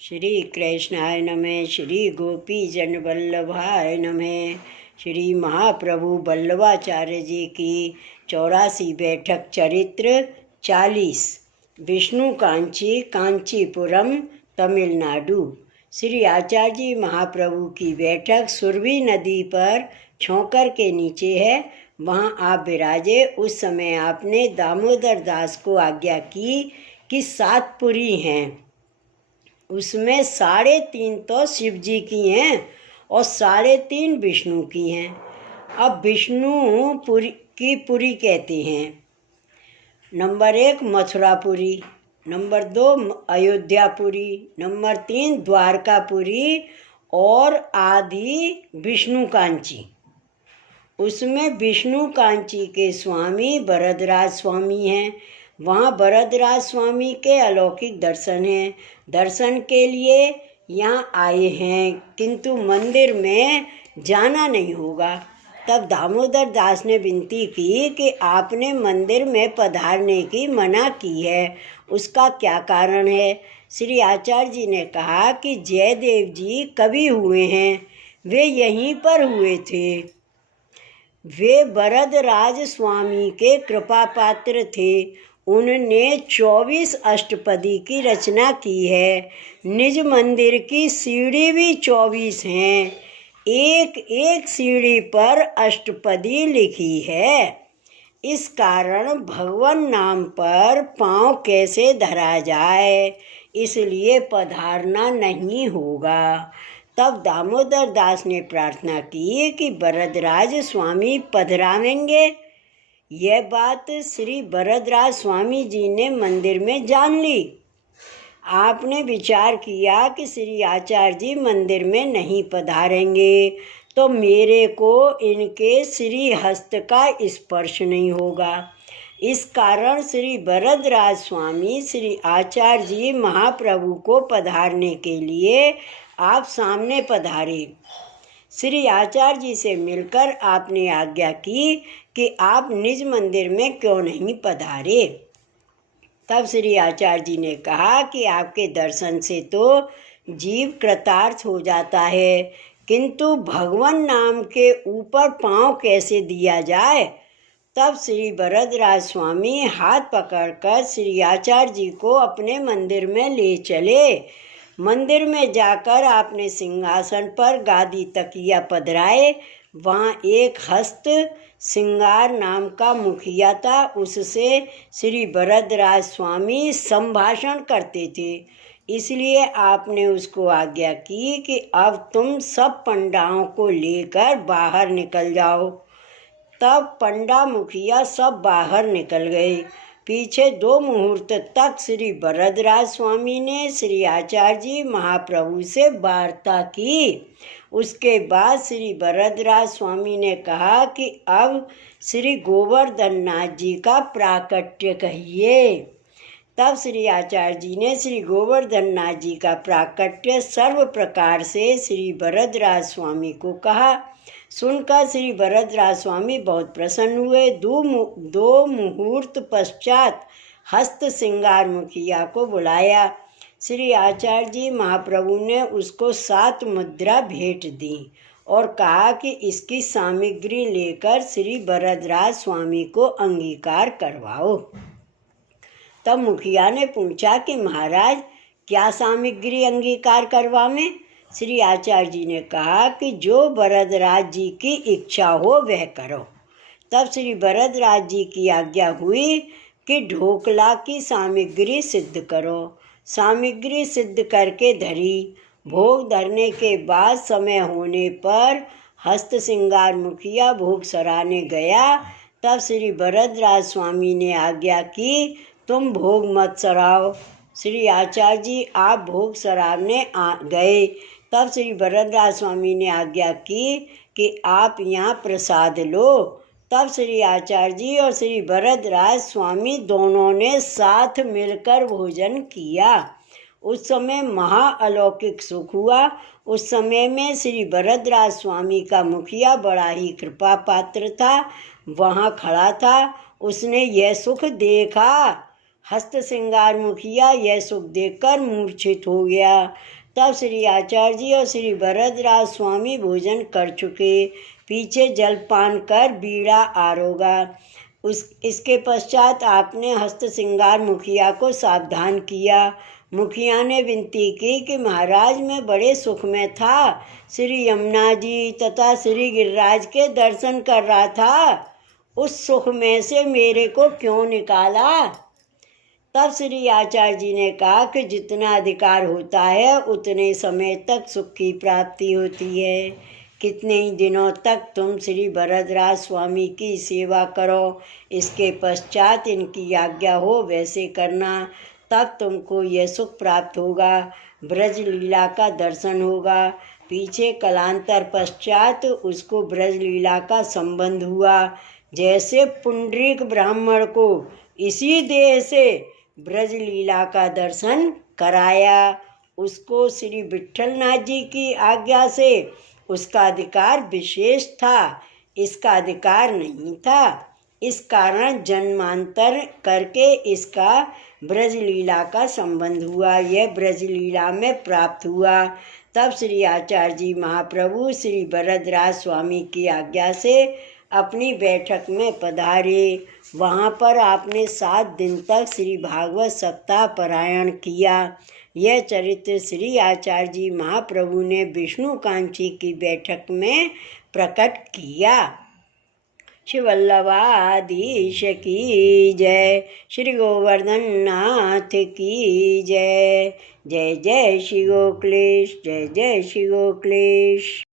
श्री कृष्णाय नमः। श्री गोपी जन वल्लभाय नमः। श्री महाप्रभु वल्लभाचार्य जी की 84 बैठक चरित्र 40 विष्णु कांची कांचीपुरम तमिलनाडु। श्री आचार्य जी महाप्रभु की बैठक सुरभि नदी पर छोंकर के नीचे है। वहाँ आप विराजे। उस समय आपने दामोदर दास को आज्ञा की कि 7 पुरी हैं, उसमें 3.5 तो शिव जी की हैं और 3.5 विष्णु की हैं। अब विष्णु पुरी कहते हैं। Number 1 Mathurapuri, number 2 Ayodhyapuri, number 3 Dwarkapuri और आदि विष्णु कांची। उसमें विष्णु कांची के स्वामी वरदराज स्वामी हैं। वहाँ वरदराज स्वामी के अलौकिक दर्शन हैं। दर्शन के लिए यहाँ आए हैं, किंतु मंदिर में जाना नहीं होगा। तब दामोदर दास ने विनती की कि आपने मंदिर में पधारने की मना की है, उसका क्या कारण है। श्री आचार्य जी ने कहा कि जयदेव जी कभी हुए हैं, वे यहीं पर हुए थे। वे वरदराज स्वामी के कृपा पात्र थे। उन्होंने 24 अष्टपदी की रचना की है। निज मंदिर की सीढ़ी भी 24 हैं। एक एक सीढ़ी पर अष्टपदी लिखी है। इस कारण भगवान नाम पर पाँव कैसे धरा जाए, इसलिए पधारना नहीं होगा। तब दामोदर दास ने प्रार्थना की कि वरदराज स्वामी पधरावेंगे। यह बात श्री वरदराज स्वामी जी ने मंदिर में जान ली। आपने विचार किया कि श्री आचार्य जी मंदिर में नहीं पधारेंगे तो मेरे को इनके श्री हस्त का स्पर्श नहीं होगा। इस कारण श्री वरदराज स्वामी श्री आचार्य जी महाप्रभु को पधारने के लिए आप सामने पधारे। श्री आचार्य जी से मिलकर आपने आज्ञा की कि आप निज मंदिर में क्यों नहीं पधारे। तब श्री आचार्य जी ने कहा कि आपके दर्शन से तो जीव कृतार्थ हो जाता है, किंतु भगवान नाम के ऊपर पाँव कैसे दिया जाए। तब श्री वरदराज स्वामी हाथ पकड़कर श्री आचार्य जी को अपने मंदिर में ले चले। मंदिर में जाकर आपने सिंहासन पर गादी तकिया पधराए। वहाँ एक हस्त सिंगार नाम का मुखिया था, उससे श्री वरदराज स्वामी संभाषण करते थे। इसलिए आपने उसको आज्ञा की कि अब तुम सब पंडाओं को लेकर बाहर निकल जाओ। तब पंडा मुखिया सब बाहर निकल गए। पीछे 2 मुहूर्त तक श्री वरदराज स्वामी ने श्री आचार्य जी महाप्रभु से वार्ता की। उसके बाद श्री वरदराज स्वामी ने कहा कि अब श्री गोवर्धन नाथ जी का प्राकट्य कहिए। तब श्री आचार्य जी ने श्री गोवर्धन नाथ जी का प्राकट्य सर्व प्रकार से श्री वरदराज स्वामी को कहा। सुनकर श्री वरदराज स्वामी बहुत प्रसन्न हुए। 2 मुहूर्त पश्चात हस्त सिंगार मुखिया को बुलाया। श्री आचार्य जी महाप्रभु ने उसको 7 मुद्रा भेंट दी और कहा कि इसकी सामग्री लेकर श्री वरदराज स्वामी को अंगीकार करवाओ। तब मुखिया ने पूछा कि महाराज क्या सामग्री अंगीकार करवावें। श्री आचार्य जी ने कहा कि जो वरदराज जी की इच्छा हो वह करो। तब श्री वरदराज जी की आज्ञा हुई कि ढोकला की सामग्री सिद्ध करो। सामग्री सिद्ध करके धरी। भोग धरने के बाद समय होने पर हस्त सिंगार मुखिया भोग सराने गया। तब श्री वरदराज स्वामी ने आज्ञा की तुम भोग मत सराओ। श्री आचार्य जी आप भोग सराने गए। तब श्री वरदराज स्वामी ने आज्ञा की कि आप यहाँ प्रसाद लो। तब श्री आचार्य जी और श्री वरदराज स्वामी दोनों ने साथ मिलकर भोजन किया। उस समय महाअलौकिक सुख हुआ। उस समय में श्री वरदराज स्वामी का मुखिया बड़ा ही कृपा पात्र था, वहाँ खड़ा था। उसने यह सुख देखा। हस्त श्रृंगार मुखिया यह सुख देखकर मूर्छित हो गया। तब श्री आचार्य जी और श्री वरदराज स्वामी भोजन कर चुके, पीछे जलपान कर बीड़ा आरोगा। इसके पश्चात आपने हस्त श्रृंगार मुखिया को सावधान किया। मुखिया ने विनती की कि महाराज मैं बड़े सुख में था, श्री यमुना जी तथा श्री गिरिराज के दर्शन कर रहा था, उस सुख में से मेरे को क्यों निकाला। तब श्री आचार्य जी ने कहा कि जितना अधिकार होता है उतने समय तक सुख की प्राप्ति होती है। कितने ही दिनों तक तुम श्री वरदराज स्वामी की सेवा करो, इसके पश्चात इनकी आज्ञा हो वैसे करना, तब तुमको यह सुख प्राप्त होगा, ब्रज लीला का दर्शन होगा। पीछे कालांतर पश्चात उसको ब्रज लीला का संबंध हुआ। जैसे पुंडरीक ब्राह्मण को इसी देह से ब्रज लीला का दर्शन कराया, उसको श्री विट्ठलनाथ जी की आज्ञा से उसका अधिकार विशेष था, इसका अधिकार नहीं था। इस कारण जन्मांतर करके इसका ब्रज लीला का संबंध हुआ, यह ब्रज लीला में प्राप्त हुआ। तब श्री आचार्य जी महाप्रभु श्री वरदराज स्वामी की आज्ञा से अपनी बैठक में पधारे। वहाँ पर आपने 7 दिन तक श्री भागवत सप्ताह पारायण किया। यह चरित्र श्री आचार्य जी महाप्रभु ने विष्णु कांची की बैठक में प्रकट किया। श्री वल्लभाधीश की जय, श्री गोवर्धन नाथ की जय। जय जय श्री गोकुलेश, जय जय श्री गोकुलेश।